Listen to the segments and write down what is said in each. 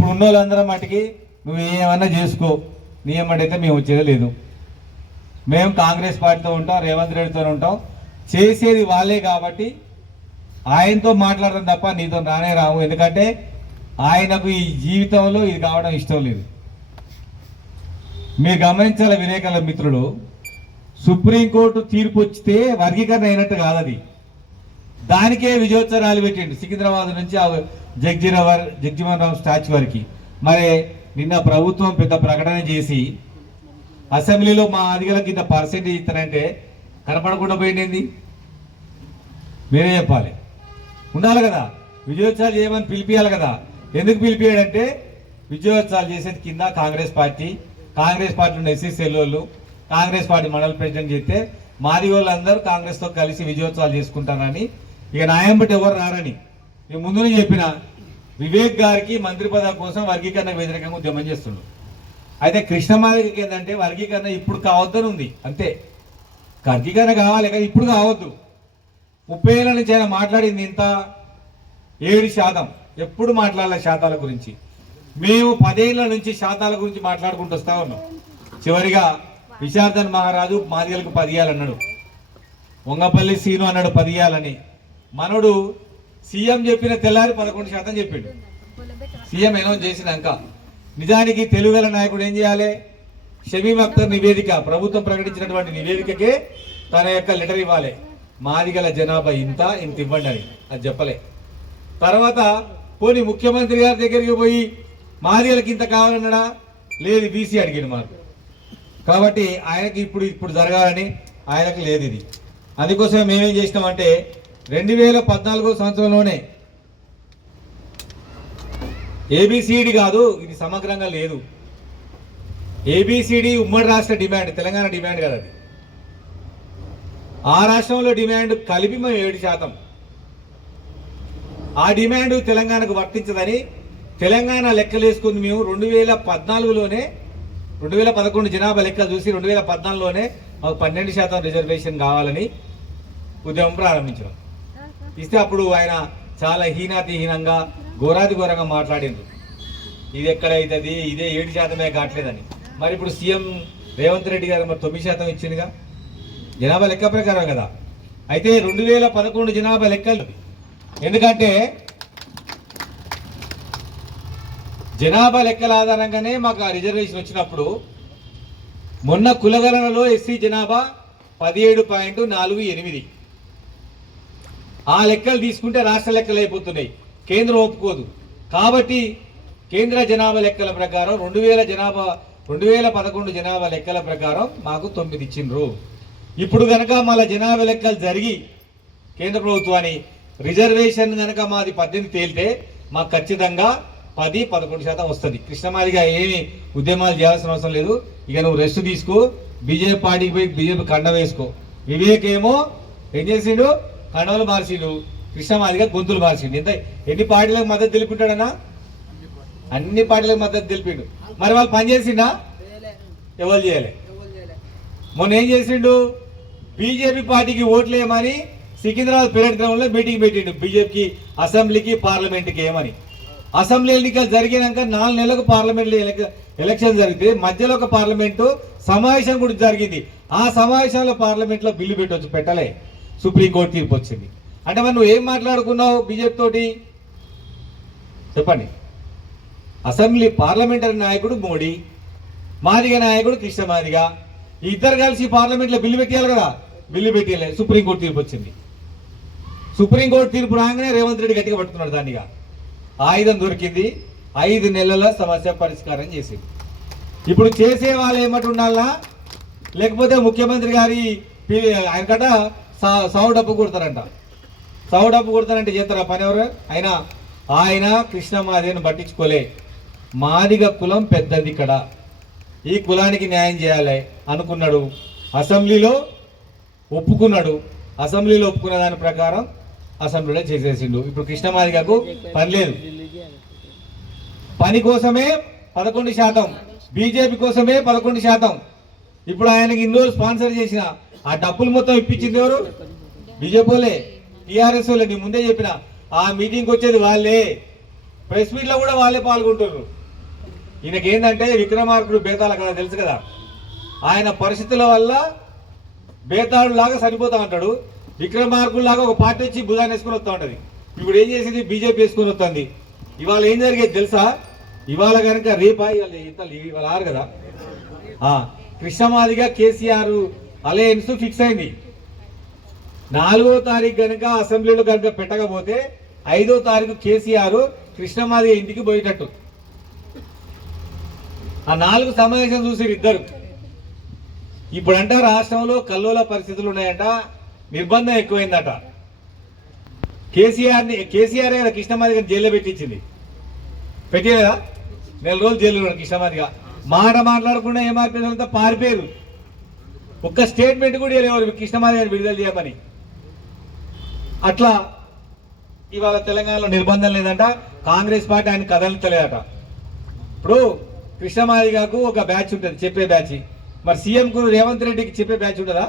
ఇప్పుడు ఉన్న వాళ్ళందరం మటుకి నువ్వు ఏమన్నా చేసుకో, నీ ఏమంటైతే మేము వచ్చేదే లేదు. మేము కాంగ్రెస్ పార్టీతో ఉంటాం, రేవంత్ రెడ్డితో ఉంటాం. చేసేది వాళ్ళే కాబట్టి ఆయనతో మాట్లాడడం తప్ప నీతో రానే రావు. ఎందుకంటే ఆయనకు ఈ జీవితంలో ఇది కావడం ఇష్టం లేదు. మీరు గమనించాల విలేకరుల మిత్రులు, సుప్రీంకోర్టు తీర్పు వచ్చితే వర్గీకరణ అయినట్టు కాదు అది. దానికే విజయోత్సవాలు పెట్టిండు సికింద్రాబాద్ నుంచి జగ్జీవన్ రామ్ స్టాచ్యూ వరకు. మరి నిన్న ప్రభుత్వం పెద్ద ప్రకటన చేసి అసెంబ్లీలో మా అధికారులకు ఇంత పర్సెంటేజ్ ఇస్తానంటే కనపడకుండా పోయింది. మీరే చెప్పాలి. ఉండాలి కదా, విజయోత్సవాలు చేయమని పిలిపియాలి కదా. ఎందుకు పిలిపియాడంటే విజయోత్సవాలు చేసేది కింద కాంగ్రెస్ పార్టీ ఉన్న ఎస్సీసీఎల్ వాళ్ళు, కాంగ్రెస్ పార్టీ మండల ప్రెసిడెంట్ చేస్తే మాది వాళ్ళందరూ కాంగ్రెస్తో కలిసి విజయోత్సవాలు చేసుకుంటారని, ఇక న్యాయంబట్టి ఎవరు రారని నేను ముందునే చెప్పిన. వివేక్ గారికి మంత్రి పదవి కోసం వర్గీకరణకు వ్యతిరేకంగా ఉద్యమం చేస్తుండ్రు. అయితే కృష్ణమాదికి ఏంటంటే వర్గీకరణ ఇప్పుడు కావద్దని ఉంది అంతే. వర్గీకరణ కావాలి కానీ ఇప్పుడు కావద్దు. 30 ఏళ్ళ నుంచి ఆయన మాట్లాడింది ఇంత 7%. ఎప్పుడు మాట్లాడాల శాతాల గురించి. మేము 10 ఏళ్ళ నుంచి శాతాల గురించి మాట్లాడుకుంటూ వస్తా ఉన్నాం. చివరిగా విశార్దన్ మహారాజు మాదిగలకు 10 ఇయ్యాలన్నాడు, వంగపల్లి సీను అన్నాడు 10 ఇయ్యాలని. మనోడు సీఎం చెప్పిన తెల్లారి 11% చెప్పిండు. సీఎం అనౌన్స్ చేసినాక నిజానికి తెలుగుగల నాయకుడు ఏం చేయాలి? షమీం అఖ్తర్ నివేదిక, ప్రభుత్వం ప్రకటించినటువంటి నివేదికకే తన యొక్క లెటర్ ఇవ్వాలి. మాదిగల జనాభా ఇంత ఇవ్వండి అని, అది చెప్పలే. తర్వాత పోనీ ముఖ్యమంత్రి గారి దగ్గరికి పోయి మాదిగలకి ఇంత కావాలన్నాడా? లేదు, బీసీ అడిగాడు మాకు. కాబట్టి ఆయనకి ఇప్పుడు జరగాలని ఆయనకు లేదు ఇది. అందుకోసమే మేమేం చేసినామంటే 2014 సంవత్సరంలోనే ఏబిసిడి కాదు, ఇది సమగ్రంగా లేదు. ఏబిసిడి ఉమ్మడి రాష్ట్ర డిమాండ్, తెలంగాణ డిమాండ్ కదా అది. ఆ రాష్ట్రంలో డిమాండ్ కలిపి మేము 7%. ఆ డిమాండ్ తెలంగాణకు వర్తించదని తెలంగాణ లెక్కలు వేసుకుని మేము 2014లోనే 2011 జనాభా లెక్కలు చూసి 2014లోనే మాకు 12% రిజర్వేషన్ కావాలని ఉద్యమం ప్రారంభించాం. ఇస్తే అప్పుడు ఆయన చాలా హీనాతిహీనంగా ఘోరాతి ఘోరంగా మాట్లాడింది. ఇది ఎక్కడైతుంది, ఇదే 7% కావట్లేదని. మరి ఇప్పుడు సీఎం రేవంత్ రెడ్డి గారు మరి 9% ఇచ్చిందిగా జనాభా లెక్క ప్రకారం కదా. అయితే 2011 జనాభా లెక్కలు, ఎందుకంటే జనాభా లెక్కల ఆధారంగానే మాకు ఆ రిజర్వేషన్ వచ్చినప్పుడు మొన్న కులగణనలో ఎస్సీ జనాభా 17.48. ఆ లెక్కలు తీసుకుంటే రాష్ట్ర లెక్కలు అయిపోతున్నాయి, కేంద్రం ఒప్పుకోదు. కాబట్టి కేంద్ర జనాభా లెక్కల ప్రకారం 2011 జనాభా లెక్కల ప్రకారం మాకు 9 ఇచ్చిండ్రు. ఇప్పుడు కనుక మళ్ళీ జనాభా లెక్కలు జరిగి కేంద్ర ప్రభుత్వాన్ని రిజర్వేషన్ కనుక మాది 18 తేలితే మాకు ఖచ్చితంగా 10-11% వస్తుంది. కృష్ణమాదిగా ఏమి ఉద్యమాలు చేయాల్సిన అవసరం లేదు. ఇక నువ్వు రెస్ట్ తీసుకో, బీజేపీ పార్టీకి పోయి బీజేపీ కండ వేసుకో. వివేక్ ఏమో ఏం చేసిండు? కండవలు మార్చిండు. కృష్ణమాదిగా గొంతులు మార్చిండు. ఎన్ని పార్టీలకు మద్దతు తెలిపింటాడన్నా? అన్ని పార్టీలకు మద్దతు తెలిపిండు. మరి వాళ్ళు పని చేసిండా? ఎవరు చేయలే. మొన్న ఏం చేసిండు? బీజేపీ పార్టీకి ఓట్లు వేయమని సికింద్రాబాద్ పెరేడ్ గ్రౌండ్ లో మీటింగ్ పెట్టిండు. బీజేపీకి అసెంబ్లీకి పార్లమెంట్కి ఏమని. అసెంబ్లీ ఎన్నికలు జరిగినాక 4 నెలలకు పార్లమెంట్ ఎలక్షన్ జరిగితే మధ్యలో ఒక పార్లమెంటు సమావేశం కూడా జరిగింది. ఆ సమావేశంలో పార్లమెంట్ లో బిల్లు పెట్టలే. సుప్రీంకోర్టు తీర్పు వచ్చింది. అంటే మరి నువ్వు ఏం మాట్లాడుకున్నావు బీజేపీ తోటి చెప్పండి? అసెంబ్లీ పార్లమెంటరీ నాయకుడు మోడీ, మాదిగ నాయకుడు కృష్ణమాదిగా, ఇద్దరు కలిసి పార్లమెంట్లో బిల్లు పెట్టేయాలి కదా, బిల్లు పెట్టేయాలి. సుప్రీంకోర్టు తీర్పు వచ్చింది. సుప్రీంకోర్టు తీర్పు రాగానే రేవంత్ రెడ్డి గట్టిగా పట్టుకున్నాడు. దానిగా ఆయుధం దొరికింది. 5 నెలల సమస్య పరిష్కారం చేసింది. ఇప్పుడు చేసే వాళ్ళు ఏమంటు ఉండాలా? లేకపోతే ముఖ్యమంత్రి గారి ఆయనకట సావు డప్పు కొడతారంట. సావు డప్పు కొడతారంటే చేస్తారా పని ఎవరు? ఆయన కృష్ణమాదిగను పట్టించుకోలే. మాదిగ కులం పెద్దది, ఇక్కడ ఈ కులానికి న్యాయం చేయాలి అనుకున్నాడు. అసెంబ్లీలో ఒప్పుకున్నాడు. అసెంబ్లీలో ఒప్పుకున్న దాని ప్రకారం అసెంబ్లీలో చేసేసిండు. ఇప్పుడు కృష్ణమాదిగకు పని లేదు. పని కోసమే 11%, బీజేపీ కోసమే 11%. ఇప్పుడు ఆయనకి ఇన్ని రోజులు స్పాన్సర్ చేసిన ఆ డబ్బులు మొత్తం ఇప్పించింది ఎవరు? బీజేపీ వాళ్ళే, టీఆర్ఎస్ వాళ్ళే. నీ ముందే చెప్పిన ఆ మీటింగ్కి వచ్చేది వాళ్ళే. ప్రెస్ మీట్లో కూడా వాళ్ళే పాల్గొంటున్నారు. ఈయనకేందంటే విక్రమార్కుడు బేతాళ కదా తెలుసు కదా, ఆయన పరిస్థితుల వల్ల బేతాళు లాగా సరిపోతా ఉంటాడు. విక్రమార్కుడు లాగా ఒక పార్టీ వచ్చి భుజాన్ని వేసుకొని వస్తూ ఉంటుంది. ఇప్పుడు ఏం చేసింది, బీజేపీ వేసుకొని వస్తుంది. ఇవాళ ఏం జరిగేది తెలుసా, ఇవాళ కనుక రేపా ఇవాళ ఆరు కదా, కృష్ణమాదిగా కేసీఆర్ అలయన్స్ ఫిక్స్ అయింది. 4వ తారీఖు కనుక అసెంబ్లీలో కనుక పెట్టకపోతే 5వ తారీఖు కేసీఆర్ కృష్ణమాదిగా ఇంటికి పోయేటట్టు. ఆ 4 సమావేశం చూసారు ఇద్దరు. ఇప్పుడంట రాష్ట్రంలో కల్లోల పరిస్థితులు ఉన్నాయంట, నిర్బంధం ఎక్కువైందట. కేసీఆర్ కదా కృష్ణమాదిగా జైల్లో పెట్టించింది, పెట్టలేదా? 4 రోజులు జైలు కృష్ణమాదిగా. మాట మాట్లాడకుండా ఏమార్పేదంతా పారిపోయారు. ఒక్క స్టేట్మెంట్ కూడా ఎవరు కృష్ణమాదిగా విడుదల చేయమని. అట్లా ఇవాళ తెలంగాణలో నిర్బంధం లేదంట, కాంగ్రెస్ పార్టీ ఆయన కదలతలేదట. ఇప్పుడు కృష్ణమాదిగాకు ఒక బ్యాచ్ ఉంటుంది చెప్పే బ్యాచ్, మరి సీఎంకు రేవంత్ రెడ్డికి చెప్పే బ్యాచ్ ఉంటుందా?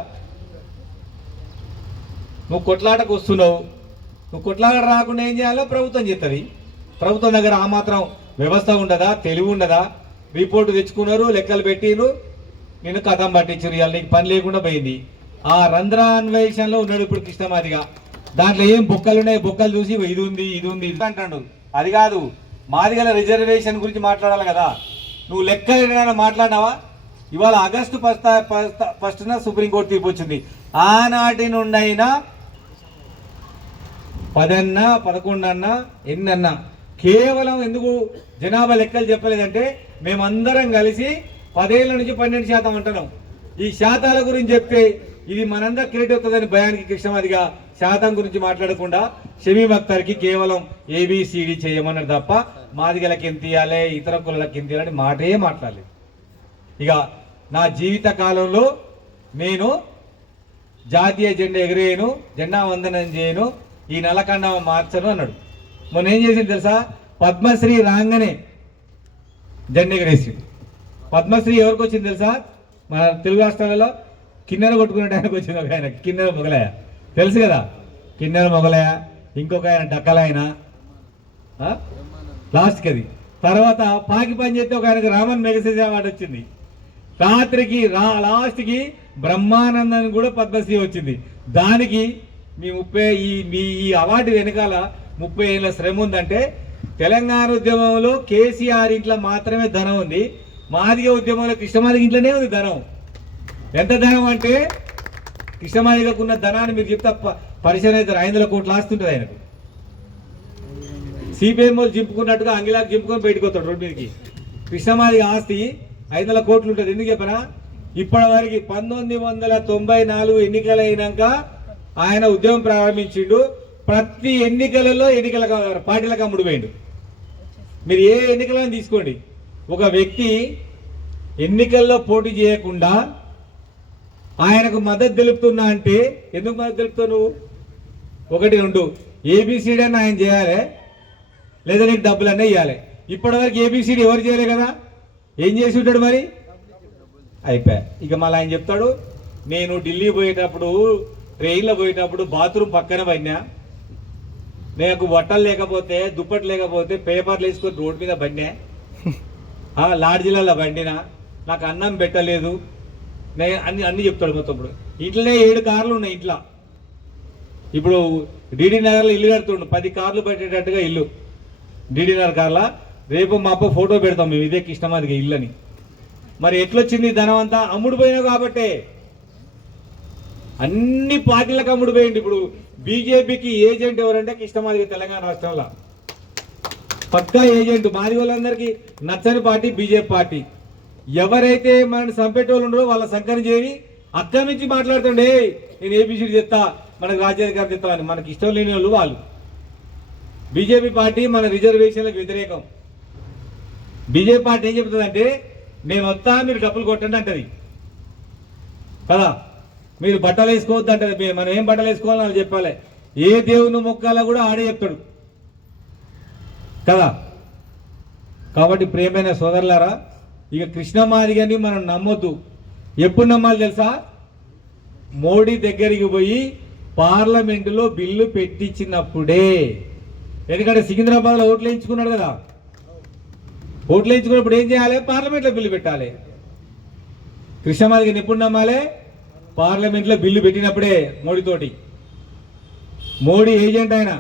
నువ్వు కొట్లాటకు వస్తున్నావు, నువ్వు కొట్లాట రాకుండా ఏం చేయాలో ప్రభుత్వం చెప్తుంది. ప్రభుత్వం దగ్గర ఆ మాత్రం వ్యవస్థ ఉండదా, తెలివి ఉండదా? రిపోర్టు తెచ్చుకున్నారు, లెక్కలు పెట్టిరు, నేను కథం పట్టించారు, ఇవాళ నీకు పని లేకుండా పోయింది. ఆ రంధ్రాన్వేషణలో ఉన్నాడు ఇప్పుడు కృష్ణమాదిగా. దాంట్లో ఏం బొక్కలు ఉన్నాయి, బొక్కలు చూసి ఇది ఉంది ఇది ఉంది ఇది అంటాడు. అది కాదు, మాదిగల రిజర్వేషన్ గురించి మాట్లాడాలి కదా. నువ్వు లెక్క ఏదైనా మాట్లాడినావా? ఇవాళ ఆగస్టు 1న సుప్రీంకోర్టు తీర్పు వచ్చింది. ఆనాటి నుండైనా 10 అన్నా 11 అన్నా ఎన్నన్నా కేవలం ఎందుకు జనాభా లెక్కలు చెప్పలేదంటే మేమందరం కలిసి 10 ఏళ్ళ నుంచి 12% అంటున్నాం. ఈ శాతాల గురించి చెప్తే ఇది మనందరూ క్రెడిట్ అవుతుందని భయానికి కృష్ణమాదిగా శాతం గురించి మాట్లాడకుండా షమీమ్ అఖ్తర్కి కేవలం ఏబిసిడి చేయమన్నారు తప్ప మాదిగలకి ఎంత ఇవ్వాలి, ఇతర కులాలకి ఎంత ఇవ్వాలని మాటే మాట్లాడలేదు. ఇక నా జీవిత కాలంలో నేను జాతీయ జెండా ఎగిరేయను, జెండా వందనం చేయను, ఈ నల్లకండ మార్చను అన్నాడు. మొన్న ఏం చేసింది తెలుసా, పద్మశ్రీ రాగానే జెండా ఎగిరేసి. పద్మశ్రీ ఎవరికి వచ్చింది తెలుసా? మన తెలుగు రాష్ట్రాలలో కిన్నెర కొట్టుకునే ఆయనకు వచ్చింది. ఒక ఆయన కిన్నెర మొగలయ్య తెలుసు కదా, కిన్నెర మొగలయ్య, ఇంకొక ఆయన డక్కలాయన, లాస్ట్కి అది. తర్వాత పాకి పని చేస్తే ఒక ఆయనకు రామన్ మెగసెజ్ అవార్డు వచ్చింది. రాత్రికి లాస్ట్కి బ్రహ్మానందానికి కూడా పద్మశ్రీ వచ్చింది. దానికి మీ ఈ అవార్డు వెనకాల 30 ఏళ్ళ శ్రమ ఉందంటే తెలంగాణ ఉద్యమంలో కేసీఆర్ ఇంట్లో మాత్రమే ధనం ఉంది, మాదిగ ఉద్యమంలో కృష్ణమాదిగ ఇంట్లోనే ఉంది ధనం. ఎంత ధనం అంటే కృష్ణమాదిగకున్న ధనాన్ని మీరు చెప్తే పరిశీలన అయితే 500 కోట్లు ఆస్తుంటుంది ఆయనకు. సిపిఎం వాళ్ళు జింపుకున్నట్టుగా అంగిలాకి జింపుకొని బయటకు వస్తాడు రోడ్డు మీదకి. కృష్ణమాదిగ ఆస్తి 500 కోట్లు ఉంటుంది. ఎందుకు చెప్పనా, ఇప్పటి వరకు 1994 ఎన్నికలు అయినాక ఆయన ఉద్యమం ప్రారంభించిండు. ప్రతి ఎన్నికలలో పార్టీలకు అమ్ముడు పోయిండు. మీరు ఏ ఎన్నికలను తీసుకోండి, ఒక వ్యక్తి ఎన్నికల్లో పోటీ చేయకుండా ఆయనకు మద్దతు తెలుపుతున్నా అంటే ఎందుకు మద్దతు తెలుపుతావు నువ్వు? 1 2 ఏబిసిడి అని ఆయన చేయాలి, లేదా నీకు డబ్బులన్నీ ఇవ్వాలి. ఇప్పటివరకు ఏబిసిడి ఎవరు చేయలే కదా, ఏం చేసి ఉంటాడు మరి? అయిపోయా. ఇక మళ్ళీ ఆయన చెప్తాడు, నేను ఢిల్లీ పోయేటప్పుడు ట్రైన్లో పోయేటప్పుడు బాత్రూమ్ పక్కన పడినా, నాకు బట్టలు లేకపోతే దుప్పట్లు లేకపోతే పేపర్లు వేసుకొని రోడ్డు మీద పడినా, లాడ్జీలలో బండినా, నాకు అన్నం పెట్టలేదు, నేను అన్ని చెప్తాడు మొత్తం. ఇప్పుడు ఇంట్లోనే 7 కార్లు ఉన్నాయి ఇంట్లో. ఇప్పుడు డీడీ నగర్లో ఇల్లు కడుతుండు, 10 కార్లు పెట్టేటట్టుగా ఇల్లు డీడీ నగర్ కార్లా. రేపు మా అప్ప ఫోటో పెడతాం మేము, ఇదే కృష్ణమాదిగ ఇల్లు అని. మరి ఎట్లొచ్చింది ధనం అంతా? అమ్ముడు పోయినా కాబట్టే. అన్ని పార్టీలకు అమ్ముడు పోయింది. ఇప్పుడు బీజేపీకి ఏజెంట్ ఎవరంటే కృష్ణమాదిగ తెలంగాణ రాష్ట్రంలో పక్కా ఏజెంట్. మాది వాళ్ళందరికీ నచ్చని పార్టీ బీజేపీ పార్టీ. ఎవరైతే మనల్ని చంపేటోళ్ళు ఉండరో వాళ్ళ సంకరణ చేరి అక్కడి నుంచి మాట్లాడుతుండే నేను ఏబిసిడి చెప్తా, మనకు రాజ్యాధికారం చెప్తా అని. మనకి ఇష్టం లేని వాళ్ళు వాళ్ళు. బీజేపీ పార్టీ మన రిజర్వేషన్లకు వ్యతిరేకం. బీజేపీ పార్టీ ఏం చెప్తుందంటే నేను వస్తా, మీరు డబ్బులు కొట్టండి అంటది కదా. మీరు బట్టలు వేసుకోవద్దు అంటది. మనం ఏం బట్టలు వేసుకోవాలని వాళ్ళు చెప్పాలి. ఏ దేవుని మొక్కాలో కూడా ఆడే చెప్తాడు కదా. కాబట్టి ప్రియమైన సోదరులారా, ఇక కృష్ణమాదిగని మనం నమ్మొద్దు. ఎప్పుడు నమ్మాలి తెలుసా? మోడీ దగ్గరికి పోయి పార్లమెంటులో బిల్లు పెట్టించినప్పుడే. ఎందుకంటే సికింద్రాబాద్లో ఓట్లు వేయించుకున్నాడు కదా, ఓట్లు వేయించుకున్నప్పుడు ఏం చేయాలి? పార్లమెంట్లో బిల్లు పెట్టాలి. కృష్ణమాదికి నిపుణులు నమ్మాలి. పార్లమెంట్లో బిల్లు పెట్టినప్పుడే మోడీతోటి, మోడీ ఏజెంట్ ఆయన,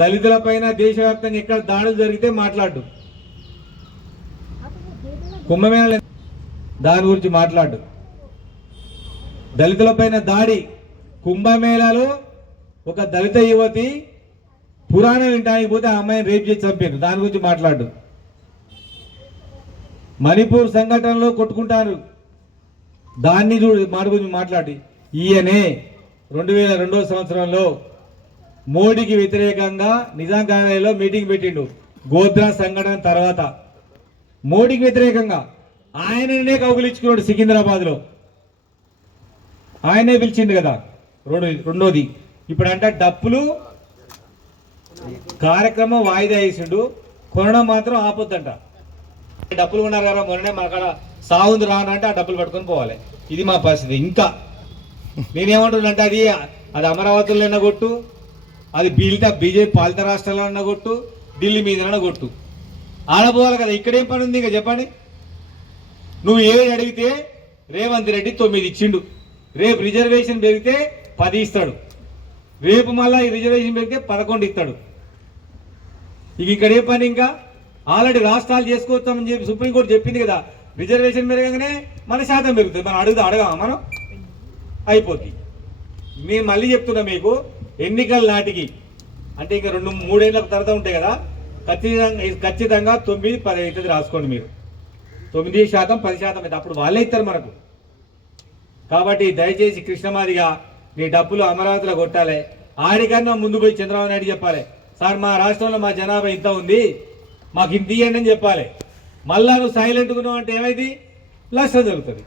దళితుల పైన దేశవ్యాప్తంగా ఎక్కడ దాడులు జరిగితే మాట్లాడు, కుంభమేళ దాని గురించి మాట్లాడు, దళితుల పైన దాడి, కుంభమేళాలో ఒక దళిత యువతి పురాణం వింటానికి పోతే ఆ అమ్మాయిని రేప్ చేసి చంపారు, దాని గురించి మాట్లాడు. మణిపూర్ సంఘటనలో కొట్టుకుంటారు, దాన్ని చూడు, మాట గురించి మాట్లాడి. ఈయనే 2002వ సంవత్సరంలో మోడీకి వ్యతిరేకంగా నిజాం కార్యాలయంలో మీటింగ్ పెట్టిండు. గోద్రా సంఘటన తర్వాత మోడీకి వ్యతిరేకంగా ఆయననే కౌగులించుకున్నాడు సికింద్రాబాద్లో, ఆయనే పిలిచిండు కదా. రెండోది ఇప్పుడు అంటే డప్పులు కార్యక్రమం వాయిదా వేసిండు, కొనడం మాత్రం ఆపొద్దంట. డబ్బులు ఉన్నారు కదా, మొన్ననే మా కాడ సాగుంది రానంటే ఆ డబ్బులు పట్టుకొని పోవాలి. ఇది మా పరిస్థితి. ఇంకా నేనేమంటున్నానంటే అది అమరావతిలో కొట్టు, అది బీజేపీ పాలిత రాష్ట్రాల్లో కొట్టు, ఢిల్లీ మీద కొట్టు, ఆడపోవాలి కదా. ఇక్కడేం పని ఉంది ఇంకా చెప్పండి. నువ్వు ఏది అడిగితే రేవంత్ రెడ్డి 9 ఇచ్చిండు, రేపు రిజర్వేషన్ పెరిగితే 10 ఇస్తాడు, రేపు మళ్ళీ ఈ రిజర్వేషన్ పెరిగితే 11 ఇస్తాడు. ఇక ఇక్కడే పని. ఇంకా ఆల్రెడీ రాష్ట్రాలు చేసుకోవచ్చామని చెప్పి సుప్రీంకోర్టు చెప్పింది కదా. రిజర్వేషన్ పెరగగానే మన శాతం పెరుగుతుంది, మనం అడగామా మనం, అయిపోద్ది. నేను మళ్ళీ చెప్తున్నా మీకు, ఎన్నికల నాటికి అంటే ఇంకా 2-3 ఏళ్ళ తర్వాత ఉంటాయి కదా, ఖచ్చితంగా 9-10 అవుతుంది రాసుకోండి మీరు. 9%, 10% అయితే అప్పుడు వాళ్ళే ఇస్తారు మనకు. కాబట్టి దయచేసి కృష్ణమాదిగా నీ డబ్బులు అమరావతిలో కొట్టాలి. ఆడికన్నా ముందు పోయి చంద్రబాబు నాయుడు చెప్పాలి, సార్ మా రాష్ట్రంలో మా జనాభా ఇంత ఉంది, మాకు ఇంత ఇవ్వండి అని చెప్పాలి. మళ్ళా నువ్వు సైలెంట్గా ఉన్నావు అంటే ఏమైంది? నష్టం జరుగుతుంది.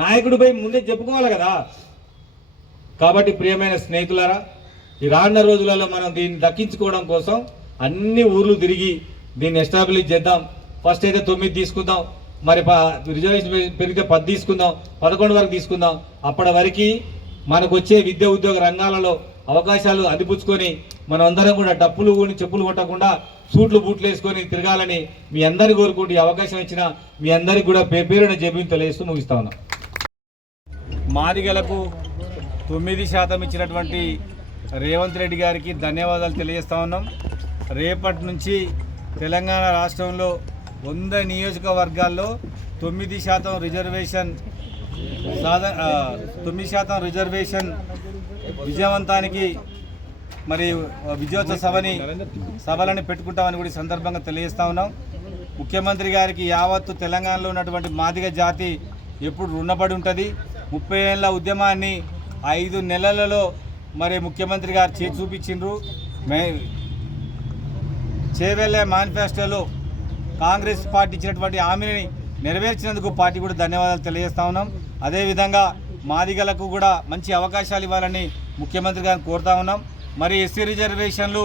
నాయకుడు పోయి ముందే చెప్పుకోవాలి కదా. కాబట్టి ప్రియమైన స్నేహితులారా, ఈ రానున్న రోజులలో మనం దీన్ని దక్కించుకోవడం కోసం అన్ని ఊర్లు తిరిగి దీన్ని ఎస్టాబ్లిష్ చేద్దాం. ఫస్ట్ అయితే 9 తీసుకుందాం, మరి రిజర్వేషన్ పెరిగితే 10 తీసుకుందాం, 11 వరకు తీసుకుందాం. అప్పటి వరకు మనకు వచ్చే విద్య ఉద్యోగ రంగాలలో అవకాశాలు అందిపుచ్చుకొని మనం అందరం కూడా డప్పులు చెప్పులు కొట్టకుండా సూట్లు బూట్లు వేసుకొని తిరగాలని మీ అందరి కోరుకుంటూ ఈ అవకాశం ఇచ్చిన మీ అందరికి కూడా పేరున జబీని తెలియజేస్తూ ముగిస్తా ఉన్నాం. మాదిగలకు 9% ఇచ్చినటువంటి రేవంత్ రెడ్డి గారికి ధన్యవాదాలు తెలియజేస్తా ఉన్నాం. రేపటి నుంచి తెలంగాణ రాష్ట్రంలో 100 నియోజకవర్గాల్లో 9% రిజర్వేషన్ 9% రిజర్వేషన్ విజయవంతానికి మరి విజయోత్సవ సభలని పెట్టుకుంటామని కూడా ఈ సందర్భంగా తెలియజేస్తా ఉన్నాం. ముఖ్యమంత్రి గారికి యావత్తు తెలంగాణలో ఉన్నటువంటి మాదిగ జాతి ఎప్పుడు రుణపడి ఉంటుంది. 30 ఏళ్ల ఉద్యమాన్ని 5 నెలలలో మరి ముఖ్యమంత్రి గారు చేసి చూపించిండ్రు. చేవెళ్ళే మేనిఫెస్టోలో కాంగ్రెస్ పార్టీ ఇచ్చినటువంటి హామీని నెరవేర్చినందుకు పార్టీ కూడా ధన్యవాదాలు తెలియజేస్తా ఉన్నాం. అదేవిధంగా మాదిగలకు కూడా మంచి అవకాశాలు ఇవ్వాలని ముఖ్యమంత్రి గారిని కోరుతా ఉన్నాం. మరి ఎస్సీ రిజర్వేషన్లు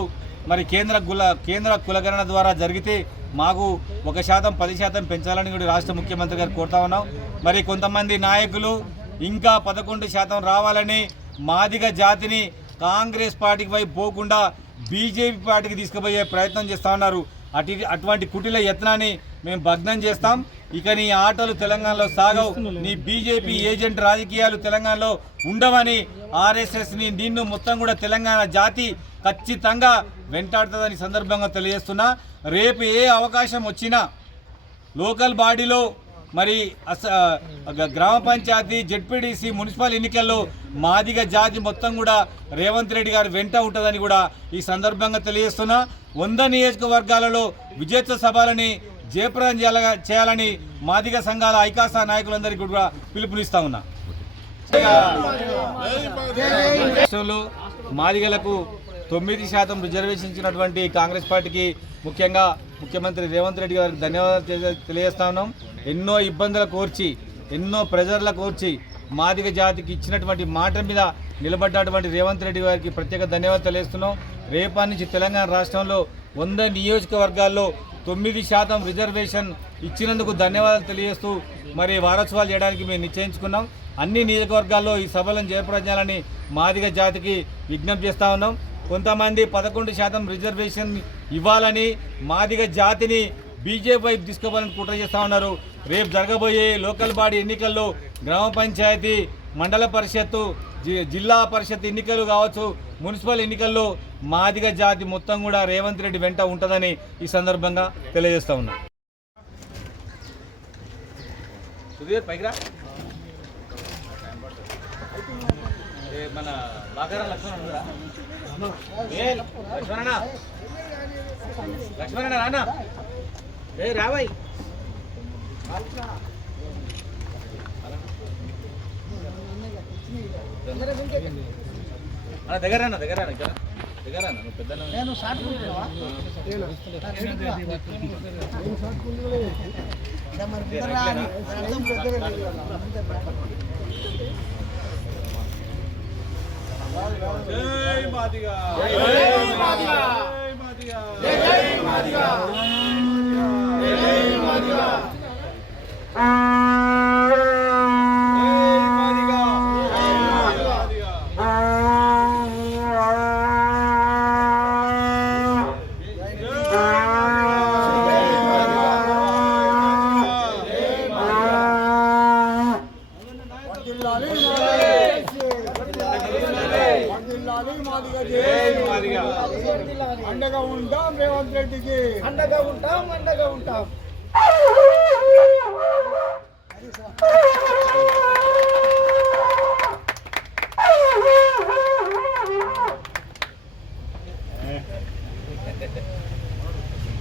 మరి కేంద్ర కులగణన ద్వారా జరిగితే మాకు 1%, 10% పెంచాలని కూడా రాష్ట్ర ముఖ్యమంత్రి గారు కోరుతా ఉన్నాం. మరి కొంతమంది నాయకులు ఇంకా 11% రావాలని మాదిగ జాతిని కాంగ్రెస్ పార్టీకి వైపు పోకుండా బీజేపీ పార్టీకి తీసుకుపోయే ప్రయత్నం చేస్తూ ఉన్నారు. అటువంటి కుటిల యత్నాన్ని మేము భగ్నం చేస్తాం. ఇక నీ ఆటలు తెలంగాణలో సాగవు, నీ బీజేపీ ఏజెంట్ రాజకీయాలు తెలంగాణలో ఉండవని ఆర్ఎస్ఎస్ని నిన్ను మొత్తం కూడా తెలంగాణ జాతి ఖచ్చితంగా వెంటాడుతుందని సందర్భంగా తెలియజేస్తున్నా. రేపు ఏ అవకాశం వచ్చినా లోకల్ బాడీలో మరి గ్రామ పంచాయతీ, జెడ్పీటీసీ, మున్సిపల్ ఎన్నికల్లో మాదిగ జాతి మొత్తం కూడా రేవంత్ రెడ్డి గారు వెంట ఉంటుందని కూడా ఈ సందర్భంగా తెలియజేస్తున్నా. 100 నియోజకవర్గాలలో విజయోత్సవ సభలని జయప్రదం చేయాలని మాదిగ సంఘాల ఐకాసా నాయకులందరికీ కూడా పిలుపునిస్తా ఉన్నా. రాష్ట్రంలో మాదిగలకు 9% రిజర్వేషన్ ఇచ్చినటువంటి కాంగ్రెస్ పార్టీకి ముఖ్యంగా ముఖ్యమంత్రి రేవంత్ రెడ్డి గారికి ధన్యవాదాలు తెలియజేస్తా ఉన్నాం. ఎన్నో ఇబ్బందుల కోర్చి, ఎన్నో ప్రెజర్ల కోర్చి మాదిగ జాతికి ఇచ్చినటువంటి మాట మీద నిలబడ్డటువంటి రేవంత్ రెడ్డి గారికి ప్రత్యేక ధన్యవాదాలు తెలియజేస్తున్నాం. రేపటి నుంచి తెలంగాణ రాష్ట్రంలో 100 నియోజకవర్గాల్లో 9% రిజర్వేషన్ ఇచ్చినందుకు ధన్యవాదాలు తెలియజేస్తూ మరి వారోత్సవాలు చేయడానికి మేము నిశ్చయించుకున్నాం. అన్ని నియోజకవర్గాల్లో ఈ సభలను జయప్రదం చేయాలని మాదిగ జాతికి విజ్ఞప్తి చేస్తూ ఉన్నాం. కొంతమంది 11% రిజర్వేషన్ ఇవ్వాలని మాదిగ జాతిని బీజేపీ వైపు తీసుకోవాలని కుట్ర చేస్తూ ఉన్నారు. రేపు జరగబోయే లోకల్ బాడీ ఎన్నికల్లో గ్రామ పంచాయతీ, మండల పరిషత్తు, జిల్లా పరిషత్ ఎన్నికలు కావచ్చు, మున్సిపల్ ఎన్నికల్లో మాదిగ జాతి మొత్తం కూడా రేవంత్ రెడ్డి వెంట ఉంటుందని ఈ సందర్భంగా తెలియజేస్తా ఉన్నా. సుధీర్ పైకిరా. మన బాగారా లక్ష్మణ రానా రావాయి దగ్గర నువ్వు పెద్ద జై మాదిగా, జై మాదిగా, జై మాదిగా, జై మాదిగా, జై మాదిగా, అండగా ఉంటాం రేవంత్ రెడ్డికి, అండగా ఉంటాం.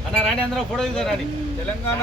అన్న రాణి అందరూ ఫోటో తీసారు రాణి. తెలంగాణ